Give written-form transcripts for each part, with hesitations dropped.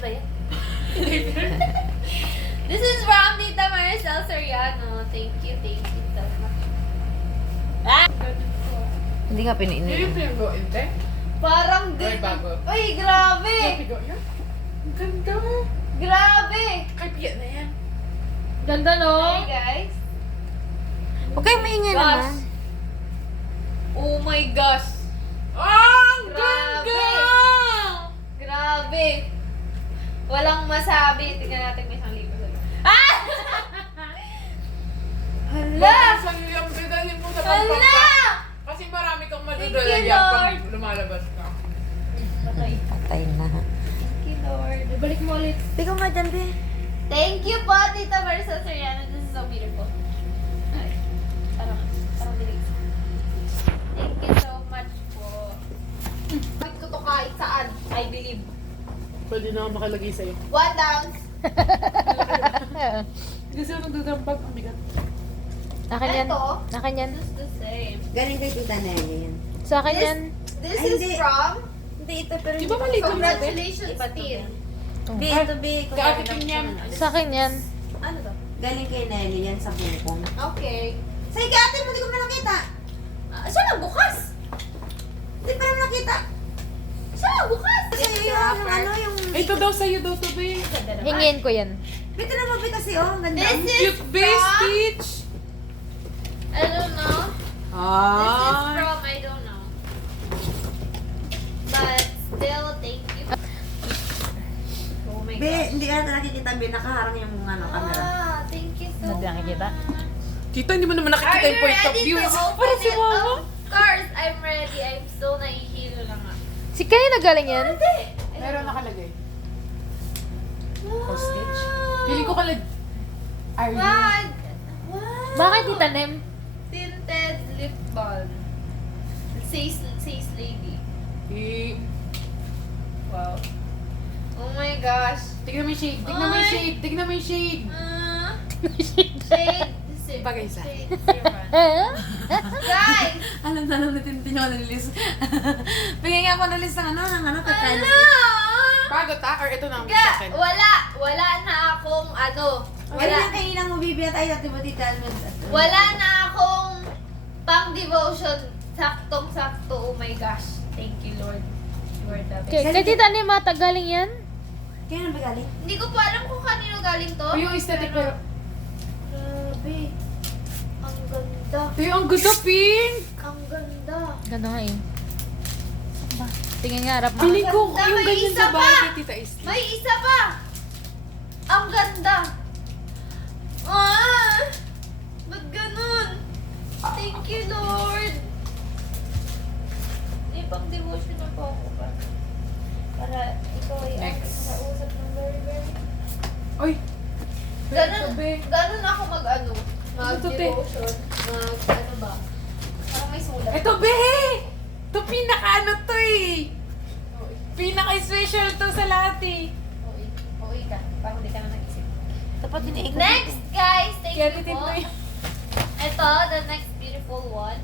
ba yan? This is from Tita Maricel Soriano. Thank you so much. Ah! Hindi ka Hindi piniinin. yung pinag-goin, te? Parang Ay, bago. Ay, grabe! Napigo yan? Ang ganda. Grabe! Kay Pia na yan. Ganda, no? Hi, guys. Huwag kayo maingay Gosh. naman. Oh my gosh! Ang Grabe. ganda! Grabe! Walang masabi. Tingnan natin may isang libo sa'yo. Ah! Hala! Sa iyo yung dadalhin mo sa Hala! pagpapaka. Kasi marami kang Thank madudala you, yan Lord. pag lumalabas ka. Patay. Patay na. Thank you, Lord. Balik mo ulit. Ikaw nga dyan, be. Thank you po, Tita Maricel Soriano. This is so beautiful. Ay, parang bilis. Thank you so much po. Wait ko to kahit saan. I believe. Pwede na ako makalagay sa'yo. 1 down. Kasi ako nagdadampag. Ang bigat. Akin yan. Ito? Akin yan. This is the same. Galing kay Tita Nelly yan. Sa akin yan. This Ay, is hindi. from Hindi ito, pero Di ba mali ko Congratulations, Tin. Be, ito, be. Kaakitin yan. Sa akin yan. Ano to? Galing kay Nelly yan sa bukong. Okay. Say, ate mo, di ko na nakita. Siya na bukas. Hindi pa naman nakita. Siya na bukas. Sa'yo yung ano, yung... Ito daw sa'yo daw to, be. Hingin ko yan. Bito na mo, be, kasi oh, ang ganda. This is Cute, be. Stitch. I don't know. This is from, I don't know. But still, thank you. Oh my Be, gosh. hindi ata nakikita, be. Nakaharang yung ano, camera. Ah, thank you so Hindi much. nakikita? Kita, hindi mo naman Are nakikita you yung point of ready view. to open Parang si it? Mama. Of course, I'm ready. I'm so nahihilo lang nga. Si Kaya nagaling yan? Meron nakalagay. Wow. Stitch. Feeling ko kalag... Are you? Wow. Wow. Bakit Tita Nem? Tinted lip balm. It says lady. Eh, Wow. Oh my gosh. tignan mo yung shade. Tignan mo yung Ay. shade. Tignan mo yung shade. Shade. Bagay sa Shade zero. Guys! Alam na alam natin, hindi nyo nalilis. Bigyan nga ako ng list ng ano, kay Kylie. Ano? Bago ta? Or ito na ang Ga, akin? wala na akong ano. Wala Wala. na kayo lang mabibigyan tayo dati mo tita. Wala na akong pang devotion. Saktong-sakto. Oh my gosh. Thank you, Lord. You are the best. Kay Tita Nem ata galing yan? Kaya na ba galing? Hindi ko pa alam kung kanino galing to. O yung aesthetic pero... Grabe. Ang ganda. Pero ang ganda, pink! Ang ganda. Ganda nga eh. Saan ba? Tingin nga, harap mo. Feeling ko ganda, yung may ganyan isa sa bahay pa! kay Tita Isli. May isa pa! Ang ganda! Ah! Ba't ganun? Thank you, Lord! May pang devotion na po ako para ikaw ay aking Next. kausap ng very. Oy! Ganun ako mag-ano? Ito, te. Mag-devotion. Ano ba? Parang may sulat. Ito, be! Ito pinaka-ano to eh! Pinaka-special to sa lahat eh! Okay ka. Parang di ka na nag-isip. Dapat diniikot. Next, guys! Thank Kaya you titin po. mo yun. Ito, the next beautiful one.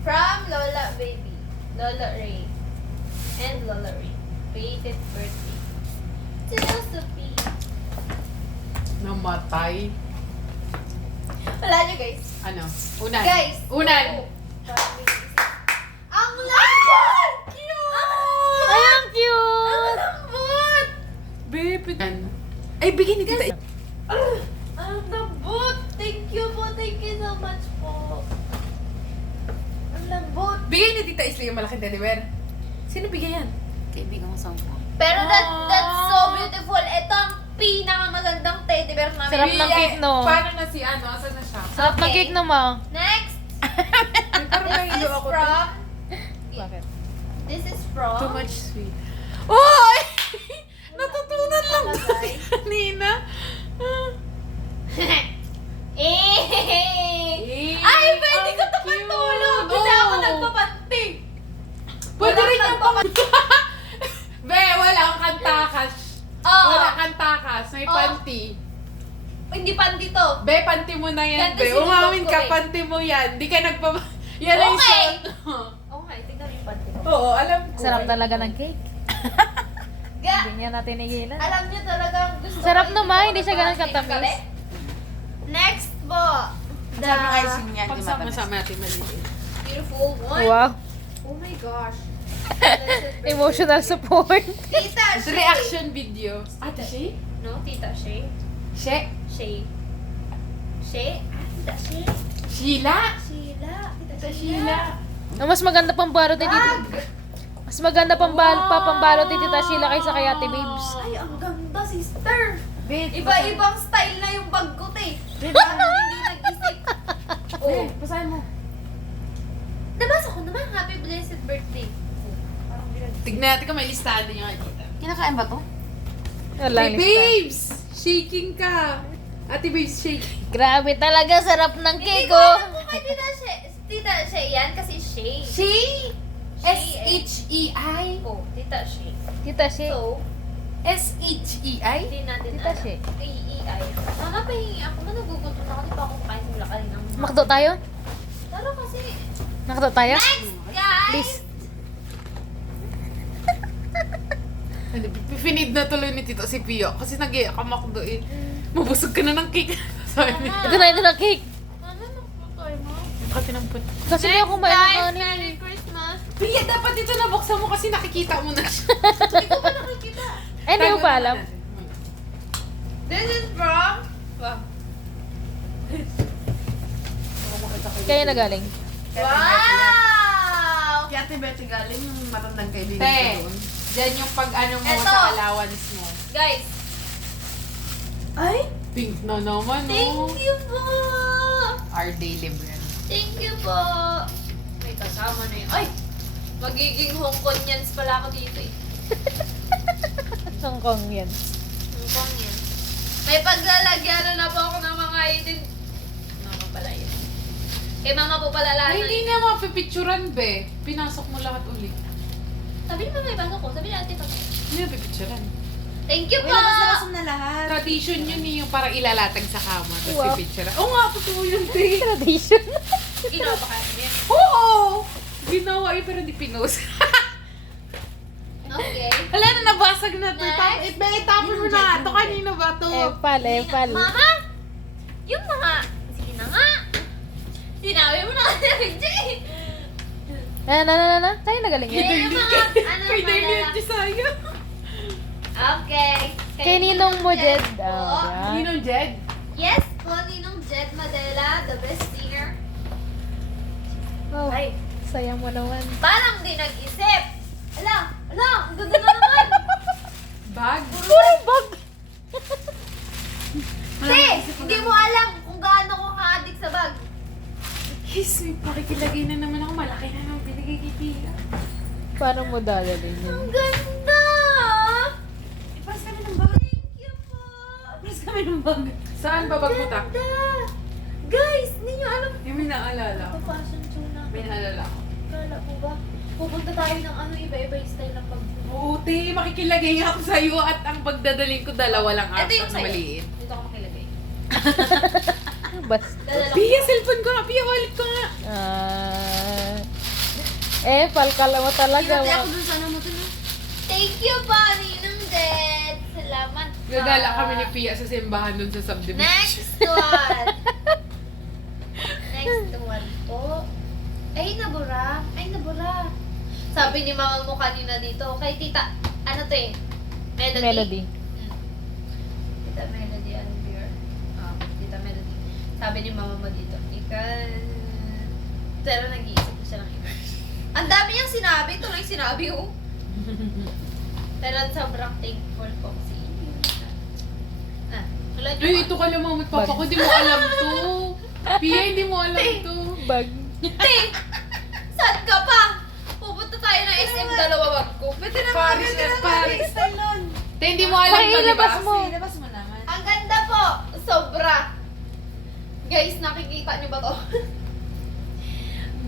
From Lola Baby, Lola Ray, and Lola Ray. Created birthday. To Sophie. Namatay. Wala nyo, guys. Ano? Unan. Guys! Unan! oo. Parang may isip. Ang lambot! Cute! Ay, ang Ang cute! lambot! Babe, ay, bigyan ni Tita Isli. Ang lambot! Thank you po. Thank you so much po. Ang lambot. Bigyan ni Tita Isli yung malaking teddy bear. Sino bigyan yan? Kaibigan ko sa mga. Pero that's so beautiful. Ito ang pinakamagandang teddy bear namin. Sarap ng cake, no? Paano na si ano? Asan na siya? Sarap ng Okay. cake na ma. Next! Parang This nahilo is ako. from... Bakit? This is from... Too much sweet. Oy! Natutunan lang Wala, to guys. kanina. Ay, pwede ko ito cute. patulog! Kasi Oo. ako nagpapanti. Pwede Wala rin kang yung pamanta. Be, wala kang kantakas. Oo. Wala kantakas. May Oo. panty. Hindi panti to. Be, panty mo na yan, Ganito be. sinubok Umamin ko ka, eh. panty mo yan. Di ka nagpa... Yan ang Okay. isuot mo. Okay, tingnan mo yung panti ko. Oo, alam ko. Sarap talaga ng cake. Ga! Hindi niya natin igilan. Alam niyo talagang gusto Sarap ko naman, yung hindi siya ganun pagkain ng katamis. gabi. Next po, the Sabi icing niya, hindi matamis. Pagsama-sama natin maliit. beautiful one. Wow. Oh my gosh. Emotional support. Tita It's Shay. reaction video. Ate Shay? No, Tita Shay. Shay? Shay. Shay? Ah, Tita Shay. Sheila? Sheila. Ate Sheila. Mas maganda pang balot ni Tita. Mas maganda pambalot ni Tita Sheila kaysa kay Ate Babes. Ay, ang ganda, sister. Babe, Iba-ibang style na yung bag ko, te. Parang hindi nag-isip. Oh, basahin mo. nabasa ko naman, happy blessed birthday. Oh, parang hindi nag-isip. Tignan natin kung may listahan din yung kita. Kinakain ba to? Wala Hey, babes! Shaking ka! Ate babes, shaking. Grabe talaga, sarap ng Hindi cake, ko oh. alam kung kay Tita Shay yan kasi Shay. Shay? Shay. S-H-E-I? Oh, Tita Shay. Tita She. So, S-H-E-I? hindi natin Tita alam. Shay. Ay. Mama, pahingi ako. Nagugutom na ako. Di pa ako kumain simula kanina. Makdo tayo? Tara kasi. Makdo tayo? Next, guys! Please. Finid na tuloy ni Tito si Pio kasi nag-iyak ka makdo eh. Mabusog ka na ng cake. Sorry. Ito na cake. Mama, magpapay mo. Kasi nang put. Kasi hindi ako kumain ng Guys, kanin. Merry Christmas. Pia, dapat dito nabuksan mo kasi nakikita mo na siya. Hindi ko pa nakikita. Eh, hindi mo pa alam. This is from... Wow. Kaya na galing. Wow! Kaya Ate Betty galing yung matandang kaibigan Te, ko doon. dyan yung pag-ano mo Eto. sa allowance mo. Guys, ay, Pink na naman, thank oh. you po! Our daily brand. Thank you po! May kasama na yun. Ay! Magiging Hong Konyans pala ako dito eh. Hong Kong yan. Hong Konyans. May paglalagyan na po ako ng mga ident... Mama pala yun. Kay mama po pala lahat. Ay, hindi na mapipicturan, be. Pinasok mo lahat ulit. Sabi ni mama ibang ko. Sabi ni ate pa. Hindi na pipicturan. Thank you Uy, po! labas na lahat. Tradition yun eh, yung parang ilalatag sa kama. Tapos Wow. pipicturan. Oo nga, totoo yun, te. Tradition. Ginawa pa kaya niya. Oo! Ginawa eh, pero hindi pinost. Okay. Wala na, nabasag na to. Next. Itapon mo na. Ito kanino ba to? Epal. Mama! Yung mga... Sige na nga! Sinabi mo na kasi Jay! Na. Kaya na galing yan. Yung mga... Ano Kay Darlene malala- Josiah. Okay. Kay Ninong mo, Jed. po. Ah, yan. Ninong Jed. Yes po, Ninong Jed Madela, the best singer. Oh, Ay, sayang mo naman. parang di nag-isip. Ala, ang ganda na naman. Bag. Puro bag. Te, hindi mo alam kung gaano ko ka-addict sa bag. Yes, may pakikilagay na naman ako. Malaki na naman binigay kay Pia. Paano mo dadalhin yun? Ang ganda! Ipas kami ng bag. Thank you po. Ipas kami ng bag. Saan ba bagbutak? Ganda! Guys, hindi nyo alam. Yung may naalala Ito ko. fashion show na. May naalala ko. Kala po ba? Pupunta tayo ng ano, iba-iba yung style ng bag. Oo, te. Makikilagay ako sa'yo at ang pagdadaling ko dalawa lang Ito yung na sa'yo. maliit. Dito ako makilagay. Basta. Dadala ko. Pia, cellphone ko nga. Pia, wallet ko nga. Palkala mo talaga. Kinati ako dun sa ano mo dun. Thank you po, Ninong Jed. Salamat po. Gagala kami ni Pia sa simbahan dun sa subdivision. Next one. Next one po. Ay, nabura. Sabi ni mama mo kanina dito, kay tita, ano to eh? Melody. Tita Melody, ano beer? Tita Melody. Sabi ni mama mo dito, pero nag-iisip ko siya ng iba. Ang dami niyang sinabi, ito lang yung sinabi oh. Pero sobrang thankful po kasi inyo. Wala niyo Ay, ba? ito ka lang mga papa ko. Di mo alam to. Pia, hindi mo alam to. Bag. Te! Saan ka pa? Pupunta tayo ng SM, dalawa bag ko. Pwede na Paris, Paris. Style nun. Te, hindi mo alam to, di ba? Pakilabas mo. Ilabas mo naman. Ang ganda po! Sobra! Guys, nakikita niyo ba to?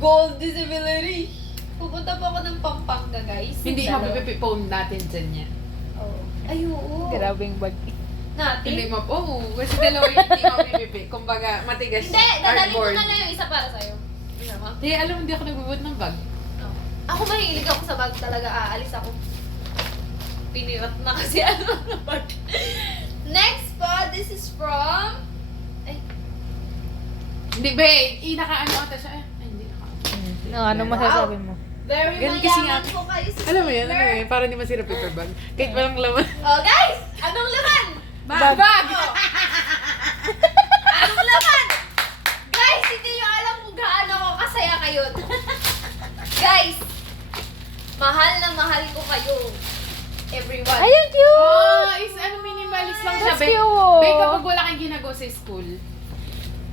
Gold disability. Pupunta po ako ng Pampanga, guys. Hindi Dalawa. mapipipone natin dyan yan. Oo. Ay, oo. Grabing bag. Hindi Natin. kasi dalawa yung hindi mapipipi. Kumbaga, matigas Hindi, siya. dadalhin ko Cardboard. na lang yung isa para sa'yo. Isa mo? Hindi, alam mo, hindi ako nagbubuhat ng bag. Oo. Ako mahilig ako sa bag talaga. Aalis ako. Pinirat na kasi ano na bag. Next po, this is from... Ay, Hindi, be. Naka-ano ata siya. Ay, hindi naka. Ano masasabi mo? very Ganun kasi mayaman nga. po kayo sa Alam mo yan, silver. para hindi masira paper bag. Kahit walang laman. Oh, guys! Anong laman? Bag! Anong laman? Guys, hindi nyo alam kung gaano ako kasaya ngayon. Guys, mahal na mahal ko kayo. Everyone. Ay, ang cute! Oh, is ano, minimalist lang siya, That's be. cute. Be, kapag wala kang ginagawa sa school.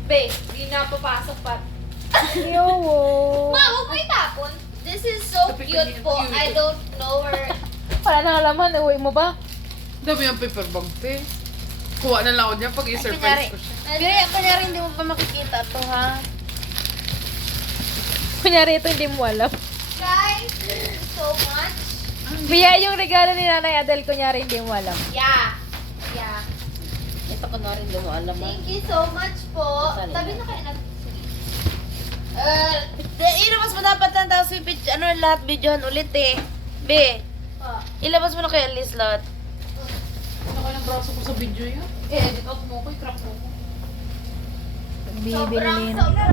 Be, di na papasok pa. Cute! Ma, huwag mo itapon. This is so cute po. I don't know where... Wala nang alaman, uwi mo ba? Dami yung paper bag, be. Kuha na lang ako niya pag i-surprise ko siya. Kunyari hindi mo pa makikita to, ha? Kunyari ito, hindi mo alam. Guys, thank you so much. Biya yung regalo ni Nanay Adele, kunyari hindi mo alam. Yeah. Yeah. Ito ko na rin, hindi mo alam, ha? Thank you so much po. Sali. Tabi na kayo nag... Ilabas mo dapat lang tapos lahat videohan ulit eh. Be, Oh. ilabas mo na kay Alice lahat. Ano ko ng braso ko sa video yun? Eh, edit out mo ko, i-crop mo ko. Bibili Sobrang ni sobra.